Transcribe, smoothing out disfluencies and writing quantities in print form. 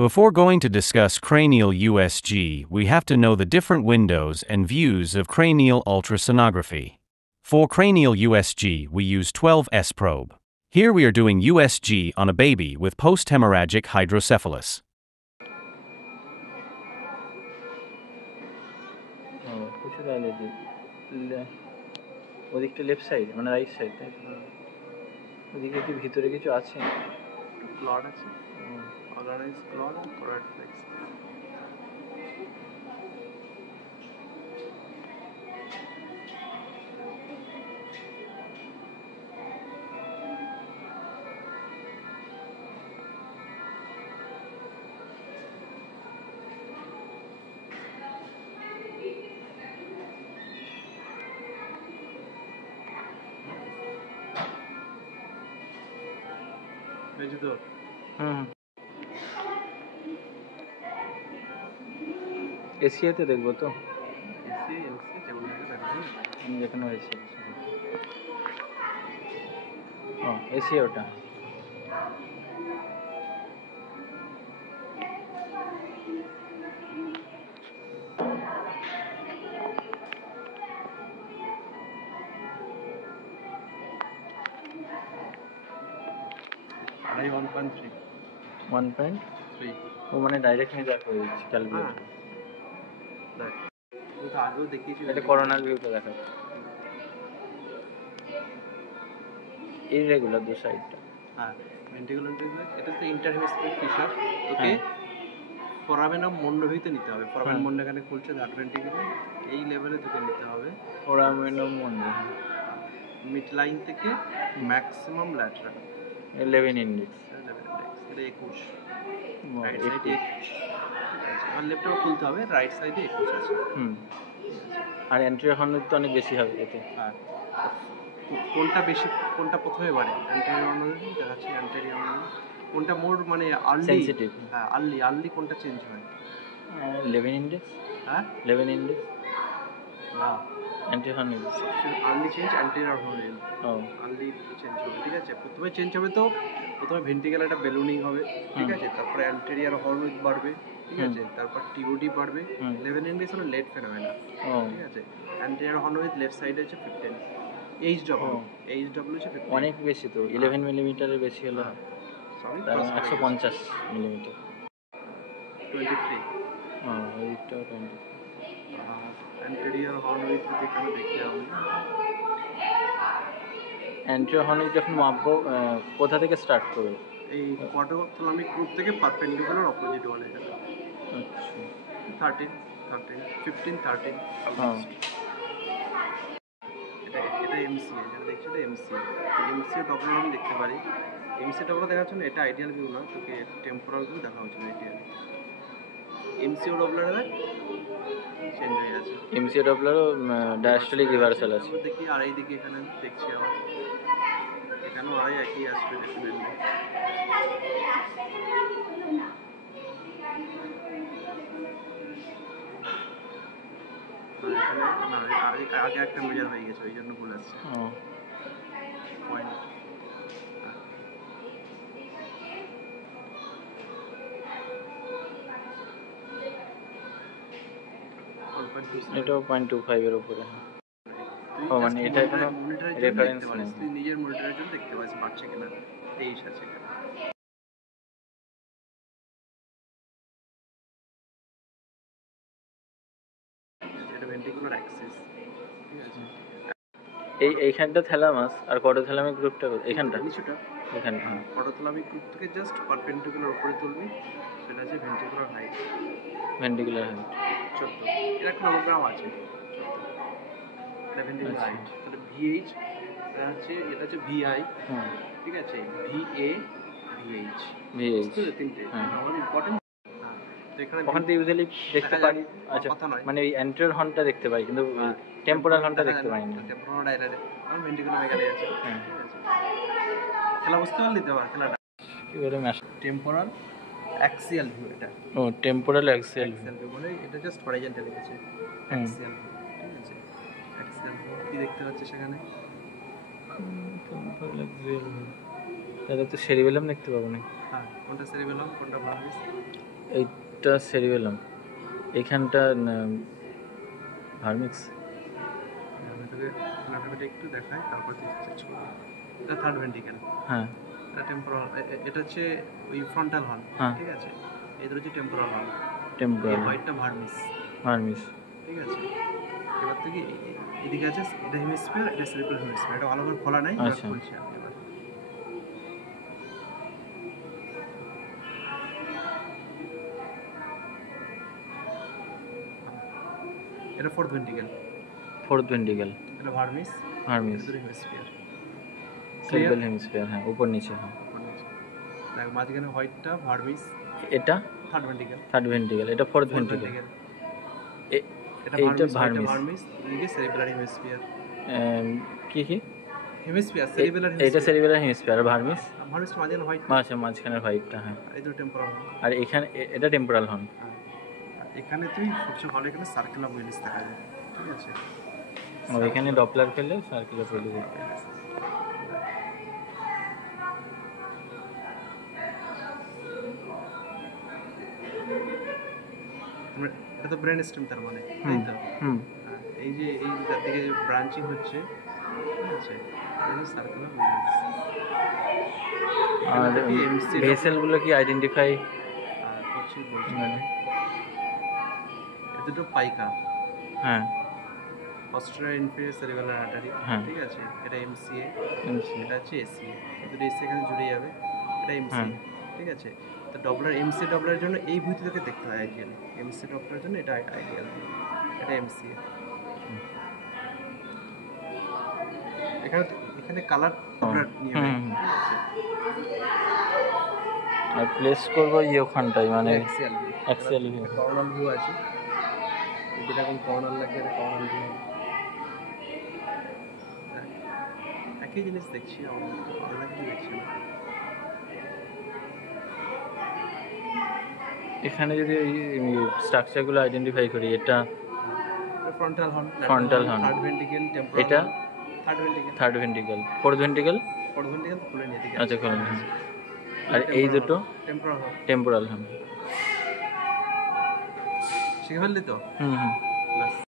Before going to discuss cranial USG, we have to know the different windows and views of cranial ultrasonography. For cranial USG, we use 12S probe. Here we are doing USG on a baby with post-hemorrhagic hydrocephalus. ওদিকটা left side মানে right side তাই ওদিকে কি ভিতরে কিছু আছে clod আছে organise clod আর করাট flakes এসিয়াতে দেখবো তো যেখানে হয়েছে এসিয়া ওটা আড়াই 1.3 ও মানে ডাইরেক্ট নিয়ে দেখা হয়েছে ক্যালকুলেটর দেখ তো আগেও দেখিয়েছি এটা করোনাল ভিউটা দেখাচ্ছে ইররেগুলার দু সাইডটা হ্যাঁ ভেন্ট্রিকুলার এটা তো ইন্টারহেমিস্ফেরিক ফিশার তোকে ফোরামেনাম মন্ডভিতে নিতে হবে ফোরামেন মন্ড এখানে খুলছে থার্ড ভেন্ট্রিকুলার এই লেভেলে তোকে নিতে হবে ফোরামেনাম মন্ড মিড লাইন থেকে ম্যাক্সিমাম ল্যাটারাল 11 ইন্ডেক্স এটা 21 রাইট সাইডে 21 আর লেফটে খুলতে হবে রাইট সাইডে 21 আছে আর অ্যান্টেরিয়র হর্নের তো অনেক বেশি হবে এতে হ্যাঁ কোনটা প্রথমে বাড়ে অ্যান্টেরিয়র হর্নের দেখাচ্ছি অ্যান্টেরিয়র হর্নের কোনটা মোর মানে আর্লি সেনসিটিভ হ্যাঁ আর্লি কোনটা চেঞ্জ হয় 11 ইন্ডেক্স হ্যাঁ 11 ইন্ডেক্স না অ্যান্টেরিয়র হর্নের আর্লি চেঞ্জ অ্যান্টেরিয়র হর্নের আর্লি চেঞ্জ হবে ঠিক আছে প্রথমে চেঞ্জ হবে তো প্রথমে ভেন্ট্রিকুলার একটা বেলুনিং হবে ঠিক আছে তারপরে অ্যান্টেরিয়র হর্ন বাড়বে ঠিক আছে তারপর টিওডি বাড়বে 11 ইন্ডেক্স হলো লেট ফেনোমেনা ঠিক আছে অ্যান্টেরিয়র হর্ন উইথ লেফট সাইডে হচ্ছে 15 এইচডব্লিউ হচ্ছে 15 অনেক বেশি তো 11 মিলিমিটারের বেশি হলো সরি 150 মিলিমিটার 23 এইটা 20 অ্যান্টেরিয়র হর্ন উইথ এখানে দেখতে হবে অ্যান্টেরিয়র হর্ন যখন মাপবো কোথা থেকে স্টার্ট করব এই কোয়াড্রোথ্যালামিক গ্রুপ থেকে পারপেন্ডিকুলার অপোজিট ওয়ালে যাবে আচ্ছা 15 13 এটা এমসিএ যেটা দেখছো এটা এমসিএ ডবল আমি দেখতে পারি এমসিএ ডবল দেখার জন্য এটা আইডিয়াল ভিউ না তোকে টেম্পোরাল ভিউ দেখা উচিত আইডিয়াল এমসিও ডবলার দেখ চেঞ্জ হয়ে গেছে এমসিও ডবলারও ডায়াস্টলিক রিভার্সাল আছে দেখি আর এই দিকে এখানে দেখছি আবার এখানেও আড়াই একই আসবে ডেফিনেটলি আগে একটা মেজার হয়ে গেছে ওই জন্য ভুল আসছে পয়েন্ট এটাও 0.25 এর উপরে মানে এটা কোনো রেফারেন্স নেই তুই নিজের মনিটরের জন্য দেখতে পাচ্ছিস বাড়ছে কিনা 23 আছে এটা ভেন্ট্রিকুলার অ্যাক্সিস ঠিক আছে এইখানটা থ্যালামাস আর কর্ডোথ্যালামিক গ্রুপটা এইখানটা নিচুটা এখানে কর্ডোথ্যালামিক গ্রুপ থেকে জাস্ট পারপেন্ডিকুলার উপরে তুলবি সেটা আছে ভেন্ট্রিকুলার হাইট 14 এর একটা নামগ্রাম আছে 14 এটা ভেন্ট্রিকুলার হাইট তাহলে ভিএইচ এটা হচ্ছে ভিআই ঠিক আছে ভিএ ভিএইচ তিনটে আমাদের ইম্পর্টেন্ট ওখান থেকে ইউজুয়ালি দেখতে পারি আচ্ছা মানে ওই অ্যান্টেরিয়র হর্নটা দেখতে পাই কিন্তু টেম্পোরাল হর্নটা দেখতে পাই না টেম্পোরাল ডাইরারে আর ভেন্ট্রিকুলার এখানে আছে খেলা বুঝতে পারলি তো খেলাটা কি বলে ম্যাচ টেম্পোরাল অ্যাক্সিয়াল ভিউ এটা টেম্পোরাল অ্যাক্সিয়াল ভিউ মানে এটা জাস্ট হরাইজন্টাল লিখেছে অ্যাক্সিয়াল ঠিক আছে অ্যাক্সিয়াল কি দেখতে পাচ্ছিস সেখানে টেম্পোরাল অ্যাক্সিয়াল তাহলে তো সেরিবেলাম দেখতে পাবো না হ্যাঁ কোনটা সেরিবেলাম কোনটা ভার্ভিস এইটা সেরিবেলাম, এইখানটা ভার্মিক্স। আমি তোকে অ্যানাটমিটা একটু দেখাই, তারপর তুই চেঞ্জ করবি। এটা থার্ড ভেন্ট্রিকেল, হ্যাঁ এটা টেম্পোরাল, এটা হচ্ছে ওই ফ্রন্টাল হর্ন, হ্যাঁ ঠিক আছে। এটা হচ্ছে টেম্পোরাল হর্ন, এই টেম্পোরাল হোয়াইটটা ভার্মিস, ভার্মিস। ঠিক আছে। এবার থেকে এদিকে আছে, এটা হেমিস্ফিয়ার, এটা সেরিব্রাল হেমিস্ফিয়ার। এটা ভালো করে খোলা নাই, আচ্ছা। খুলছি আমি এবার। এটা ফোর্থ ভেন্ট্রিকেল, ফোর্থ ভেন্ট্রিকেল, এটা ভার্মিস, ভার্মিস, এটা হেমিস্ফিয়ার, সেরিবেল হেমিস্ফিয়ার, হ্যাঁ উপর নিচে, হ্যাঁ। দেখ মাঝখানে হোয়াইটটা ভার্মিস, এটা থার্ড ভেন্ট্রিকেল, থার্ড ভেন্ট্রিকেল, এটা ফোর্থ ভেন্ট্রিকেল, এটা এইটা ভার্মিস, ভার্মিস। ভার্মিস, এদিকে সেরিব্রাল হেমিস্ফিয়ার, কি কি? হেমিস্ফিয়ার, সেরিব্রাল এটা হেমিস্ফিয়ার, সেরিবেলার হেমিস্ফিয়ার, আর ভার্মিস ভার্মিস মাঝখানে হোয়াইট, আচ্ছা মাঝখানের হোয়াইটটা, হ্যাঁ। এই দুটো টেম্পোরাল। আর এখানে এটা টেম্পোরাল হর্ন। এখানে তুই সবচেয়ে ভালো এখানে সার্কুলার ওয়েলিস দেখা যায়, ঠিক আছে। আর এখানে ডপলার ফেলে সার্কুলার ফেলে দিই। এটা তো ব্রেন স্টেম তার মানে, তাই তো? হুম। এই যে এই দিকে যে ব্রাঞ্চিং হচ্ছে, ঠিক আছে, এটা সার্কুলার ওয়েলিস। আর ভেসেলগুলো কি আইডেন্টিফাই করছি বলছি না, এটা দুটো পাইকা, হ্যাঁ posterior inferior cerebellar artery, হ্যাঁ। ঠিক আছে। এটা এমসিএ, এমসি, এটা হচ্ছে এসিএ, দুটো এসি এখানে জুড়ে যাবে, এটা এমসি, হ্যাঁ। ঠিক আছে। তো ডপলার, এমসি ডপলারের জন্য এই ভূতিটাকে দেখতে হয় আইডিয়ালি, এমসি ডপলারের জন্য এটা আইডিয়াল, এটা এমসিএ। এখানে এখানে কালার ডপলার নিয়ে হবে, হুম। ঠিক আছে। আর প্লেস করবো ওখানটাই, মানে axial view, axial view. Coronal view আছে, যেরকম করোনাল লাগে এটা করোনাল ভিউ। একই জিনিস দেখছি, আমার আলাদা কিছু দেখছি না। এখানে যদি স্ট্রাকচারগুলো আইডেন্টিফাই করি, এটা frontal horn, Frontal horn। Third ventricle, temporal, এটা third ventricle, third ventricle, fourth ventricle, fourth ventricle খুলে নিয়ে দিকে। আচ্ছা খোলেন, হ্যাঁ। আর এই দুটো টেম্পোরাল হর্ন, টেম্পোরাল হর্ন। শিখে ফেললি তো? হুম হুম। ব্যাস।